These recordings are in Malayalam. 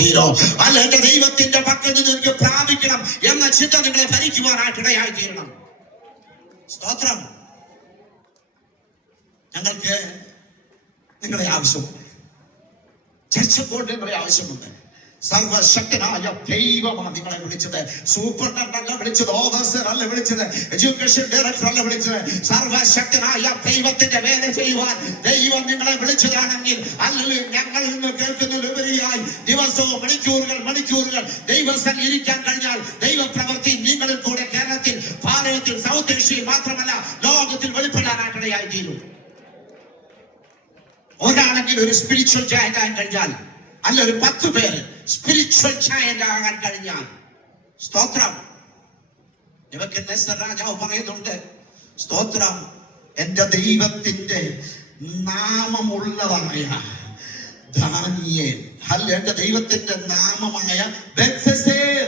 തീരോ അല്ല എന്റെ ദൈവത്തിന്റെ പക്കൽ നിന്ന് എനിക്ക് പ്രാപിക്കണം എന്ന ചിന്ത നിങ്ങളെ ഭരിക്കുവാനായിട്ടിടയായി തീരണം. സ്തോത്രം. ഞങ്ങൾക്ക് നിങ്ങളെ ആവശ്യമുണ്ട്. ചർച്ച കൊണ്ട് നിങ്ങളെ ആവശ്യമുണ്ട്. സർവശക്തനായ ദൈവമാണ് നിങ്ങളെ വിളിച്ചത്. സൂപ്രണ്ടന്റ് അല്ല വിളിച്ചത്, ഓഫീസർ അല്ല വിളിച്ചത്, എഡ്യൂക്കേഷൻ ഡയറക്ടർ അല്ല വിളിച്ചത്. സർവശക്തനായ ദൈവത്തിന്റെ വേല ചെയ്യുവാൻ ദൈവം നിങ്ങളെ വിളിച്ചതാണെങ്കിൽ അല്ലെങ്കിൽ ഞങ്ങളിൽ നിന്ന് കേൾക്കുന്നതിലുപരിയായി ദിവസവും മണിക്കൂറുകൾ ദൈവസ്ഥൽ ഇരിക്കാൻ കഴിഞ്ഞാൽ ദൈവപ്രവൃത്തി നിങ്ങളിൽ കൂടെ കേരളത്തിൽ, ഭാരതത്തിൽ, സൗത്ത് ഏഷ്യയിൽ മാത്രമല്ല ലോകത്തിൽ വെളിപ്പെടാനായിട്ടിടയായി തീരും. ഒരാണെങ്കിൽ ഒരു സ്പിരിച്വൽ ജയന്റ് ആകാൻ കഴിഞ്ഞാൽ, അല്ല ഒരു 10 പേര് സ്പിരിച്വൽ ജയന്റ് ആകാൻ കഴിഞ്ഞാൽ, സ്തോത്രം. നെബൂഖദ്നേസർ രാജാവ് പറയുന്നുണ്ട്, സ്തോത്രം, എന്റെ ദൈവത്തിന്റെ നാമമുള്ളതായ ദാനിയേൽ, അല്ല എന്റെ ദൈവത്തിന്റെ നാമമായ ബെത്സേർ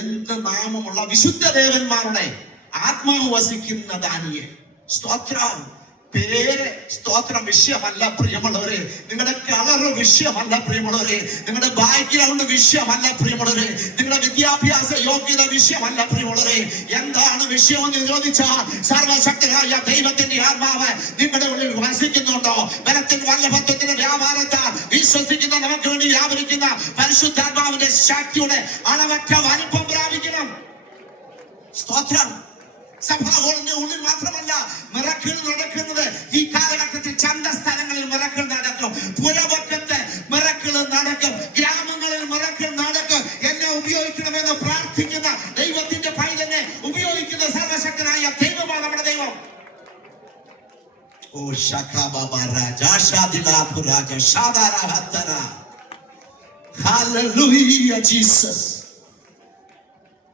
എന്ന നാമമുള്ള വിശുദ്ധ ദേവന്മാരുടെ ആത്മാവ് വസിക്കുന്ന ദാനിയേൽ. സ്തോത്രം. പേര്, സ്തോത്രം, വിഷയമല്ല പ്രിയമുള്ളവരെ. നിങ്ങളുടെ കളറ് വിഷയമല്ല പ്രിയമുള്ളവരെ. നിങ്ങളുടെ ബാക്ക്ഗ്രൗണ്ട് വിഷയമല്ല പ്രിയമുള്ളവരെ. നിങ്ങളുടെ വിദ്യാഭ്യാസ യോഗ്യത വിഷയമല്ല പ്രിയമുള്ളവരെ. എന്താണ് വിഷയമെന്ന് ചോദിച്ചാൽ, സർവശക്തനായ ദൈവത്തിന്റെ ആത്മാവ് നിങ്ങളുടെ ഉള്ളിൽ വസിക്കുന്നുണ്ടോ? ബലത്തിന്റെ വല്ലഭത്വത്തിന്റെ വ്യാപാരത്താൽ വിശ്വസിക്കുന്ന നമുക്ക് വേണ്ടി വ്യാപരിക്കുന്ന പരിശുദ്ധാത്മാവിന്റെ ശക്തിയുടെ അളവറ്റ വലുപ്പം പ്രാപിക്കണം. സ്തോത്രം. സഭാഹോളിന്റെ ഉള്ളിൽ മാത്രമല്ല മിറക്കിൾ നടക്കുന്നത്. ഈ കാലഘട്ടത്തിൽ ചന്ത സ്ഥലങ്ങളിൽ മിറക്കിൾ നടക്കും, പുഴവക്കത്ത് മിറക്കിൾ നടക്കും, ഗ്രാമങ്ങളിൽ മിറക്കിൾ നടക്കും. എന്നെ ഉപയോഗിക്കണമെന്ന് പ്രാർത്ഥിക്കുന്ന ദൈവത്തിന്റെ പൈതലിനെ ഉപയോഗിക്കുന്ന സർവശക്തനായ ദൈവമാണ് നമ്മുടെ ദൈവം. ഓ ഹല്ലേലൂയ ജീസസ്.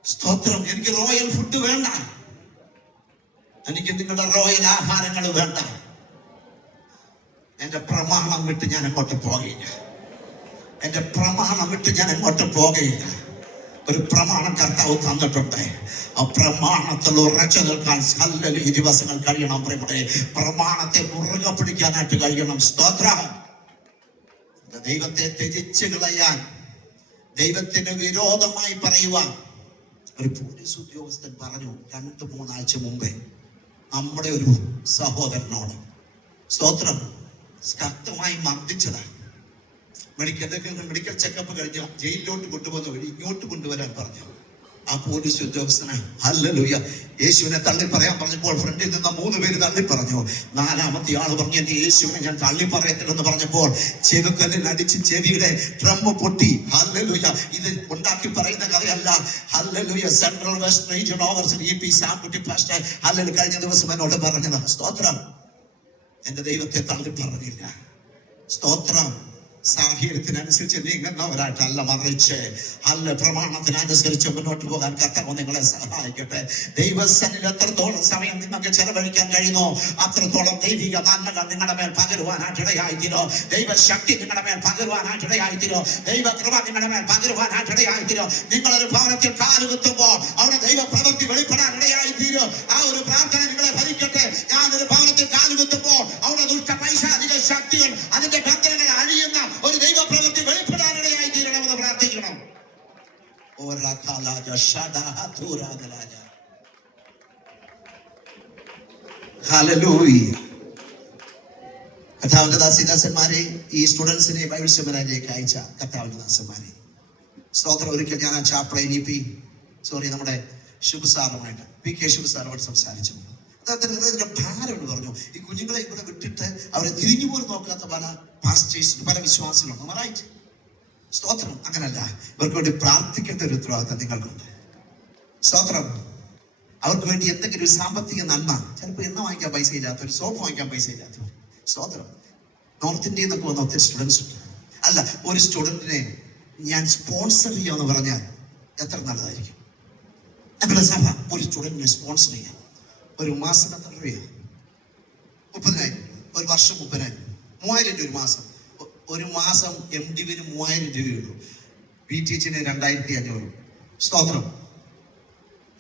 സ്തോത്രം. എനിക്ക് റോയൽ ഫുഡ് വേണ്ട, എനിക്ക് നിങ്ങളുടെ റോയൽ ആഹാരങ്ങൾ വേണ്ട. എന്റെ പ്രമാണം വിട്ട് ഞാൻ എങ്ങോട്ട് പോകുകയില്ല. എന്റെ പ്രമാണം വിട്ട് ഞാൻ എങ്ങോട്ട് പോകുകയില്ല. ഒരു പ്രമാണം കർത്താവ് തന്നിട്ടുണ്ട്. ആ പ്രമാണത്തിൽ ഉറച്ചു നിൽക്കാൻ ഈ ദിവസങ്ങൾ കഴിയണം. പ്രമാണത്തെ മുറുകെ പിടിക്കാനായിട്ട് കഴിയണം. സ്തോത്രം. ദൈവത്തെ ത്യജിച്ചു കളയാൻ, ദൈവത്തിന് വിരോധമായി പറയുവാൻ ഒരു പോലീസ് ഉദ്യോഗസ്ഥൻ പറഞ്ഞു 2-3 ആഴ്ച മുമ്പേ നമ്മുടെ ഒരു സഹോദരനോട്, സ്തോത്രം, ശക്തമായി മർദ്ദിച്ചതാണ്. മെഡിക്കൽ ചെക്കപ്പ് കഴിഞ്ഞ് ജയിലിലോട്ട് കൊണ്ടുവന്ന വഴി ഇങ്ങോട്ട് കൊണ്ടുവരാൻ പറഞ്ഞു. ആ പോലീസ് ഉദ്യോഗസ്ഥനെ ഹല്ലേലൂയ യേശുവിനെ തള്ളി പറയാൻ പറഞ്ഞപ്പോൾ ഫ്രണ്ടിൽ നിന്ന് 3 പേര് തള്ളി പറഞ്ഞു. 4ാമത്തെ ആള് പറഞ്ഞു, എന്റെ യേശുവിനെ ഞാൻ തള്ളി പറയത്തില്ലെന്ന് പറഞ്ഞപ്പോൾ ചെവിക്കല്ലിൽ അടിച്ച് ചെവിയുടെ ഡ്രം പൊട്ടി. ഹല്ലേലൂയ. ഇത് ഉണ്ടാക്കി പറയുന്ന കഥയല്ല. Hallelujah. Central west region overseer EP Samkutty pastor hallelujah കഴിഞ്ഞ ദിവസം എന്നോട് പറഞ്ഞത്. സ്തോത്രം. എന്റെ ദൈവത്തെ തള്ളി പറഞ്ഞില്ല. സ്തോത്രം. സാഹചര്യത്തിനനുസരിച്ച് നീങ്ങുന്നവരായിട്ടല്ല, മറിച്ച് അല്ല പ്രമാണത്തിനനുസരിച്ച് മുന്നോട്ട് പോകാൻ കർത്താവ് നിങ്ങളെ സഹായിക്കട്ടെ. ദൈവസന്നിധിയിൽ എത്രത്തോളം സമയം നിങ്ങൾക്ക് ചെലവഴിക്കാൻ കഴിയുന്നോ അത്രത്തോളം ദൈവിക നന്മകൾ നിങ്ങളുടെ മേൽ പകരുവാനായിട്ടിടയായിത്തീരോ. ദൈവശക്തി നിങ്ങളുടെ മേൽ പകരുവാനായിട്ടിടയായിത്തീരോ. ദൈവകൃപ നിങ്ങളുടെ മേൽ പകരുവാനായിട്ടിടയായിത്തീരോ. നിങ്ങളൊരു ഭവനത്തിൽ കാലുകുത്തുമ്പോൾ അവിടെ ദൈവപ്രവൃത്തി വെളിപ്പെടാനിടയായിത്തീരോ. ആ ഒരു പ്രാർത്ഥന നിങ്ങളെ ഭരിക്കട്ടെ. ഞാനൊരു ഭവനത്തിൽ കാലുകുത്തുമ്പോൾ അവിടെ ദുഷ്ട പൈശാചിക ശക്തികൾ, അതിന്റെ ബന്ധനങ്ങൾ അഴിയുന്ന ഒരു ദൈവപ്രവൃത്തി വെളിപ്പെടാനിടയായി തീരണമെന്ന് പ്രാർത്ഥിക്കണം. കർത്താവിന്റെ ദാസിദാസന്മാരെ, ഈ സ്റ്റുഡൻസിനെ ബൈബിൾ സെമിനാരിലേക്ക് അയച്ച കർത്താവിന്റെ ദാസന്മാരെ, സ്തോത്രം. ഒരിക്കൽ ഞാൻ ആ ചാപ്ലൈൻ നമ്മുടെ ശുഭസാറുമായിട്ട് PK ശുഭസാറുമായിട്ട് സംസാരിച്ചു. അദ്ദേഹത്തിന്റെ ഭാരം എന്ന് പറഞ്ഞു, ഈ കുഞ്ഞുങ്ങളെ ഇവിടെ വിട്ടിട്ട് അവരെ തിരിഞ്ഞു പോലും നോക്കാത്ത പല പാസ്റ്റേഴ്സിനും പല വിശ്വാസികളുണ്ട്. റൈറ്റ്. സ്തോത്രം. അങ്ങനല്ല, ഇവർക്ക് വേണ്ടി പ്രാർത്ഥിക്കേണ്ട ഒരു ഉത്തരവാദിത്തം നിങ്ങൾക്കുണ്ട്. സ്തോത്രം. അവർക്ക് വേണ്ടി എന്തെങ്കിലും ഒരു സാമ്പത്തിക നന്മ, ചിലപ്പോൾ എണ്ണ വാങ്ങിക്കാൻ പൈസ ഇല്ലാത്ത, ഒരു സോപ്പ് വാങ്ങിക്കാൻ പൈസ ഇല്ലാത്ത, സ്തോത്രം, നോർത്ത് ഇന്ത്യയിൽ നിന്നൊക്കെ വന്ന ഒത്തിരി സ്റ്റുഡൻസ് ഉണ്ട്. അല്ല, ഒരു സ്റ്റുഡന്റിനെ ഞാൻ സ്പോൺസർ ചെയ്യാമെന്ന് പറഞ്ഞാൽ എത്ര നല്ലതായിരിക്കും. ഞങ്ങളുടെ സഭ ഒരു സ്റ്റുഡന്റിനെ സ്പോൺസർ ചെയ്യാം. ഒരു മാസം എത്ര രൂപയാണ്? 30,000. ഒരു വർഷം 30,000. 3,000 ഒരു മാസം. ഒരു മാസം MDവിന് 3,000 രൂപയുള്ളൂ. PTHന് 2,500. സ്തോത്രം.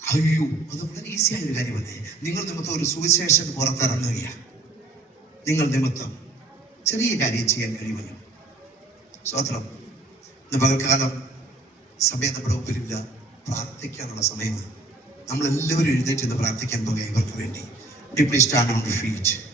അയ്യോ, അത് വളരെ ഈസിയായ ഒരു കാര്യമല്ലേ. നിങ്ങൾ നിമിത്തം ഒരു സുവിശേഷൻ പുറത്തിറങ്ങുകയാണ്. നിങ്ങൾ നിമിത്തം ചെറിയ കാര്യം ചെയ്യാൻ കഴിയുമല്ലോ. സ്തോത്രം. ഇന്ന് പകൽക്കാലം സമയം നമ്മുടെ മുമ്പിലില്ല, പ്രാർത്ഥിക്കാനുള്ള സമയമാണ്. നമ്മളെല്ലാവരും എഴുന്നേറ്റ് ഇന്ന് പ്രാർത്ഥിക്കാൻ പോകുക ഇവർക്ക് വേണ്ടി. Please stand on your feet.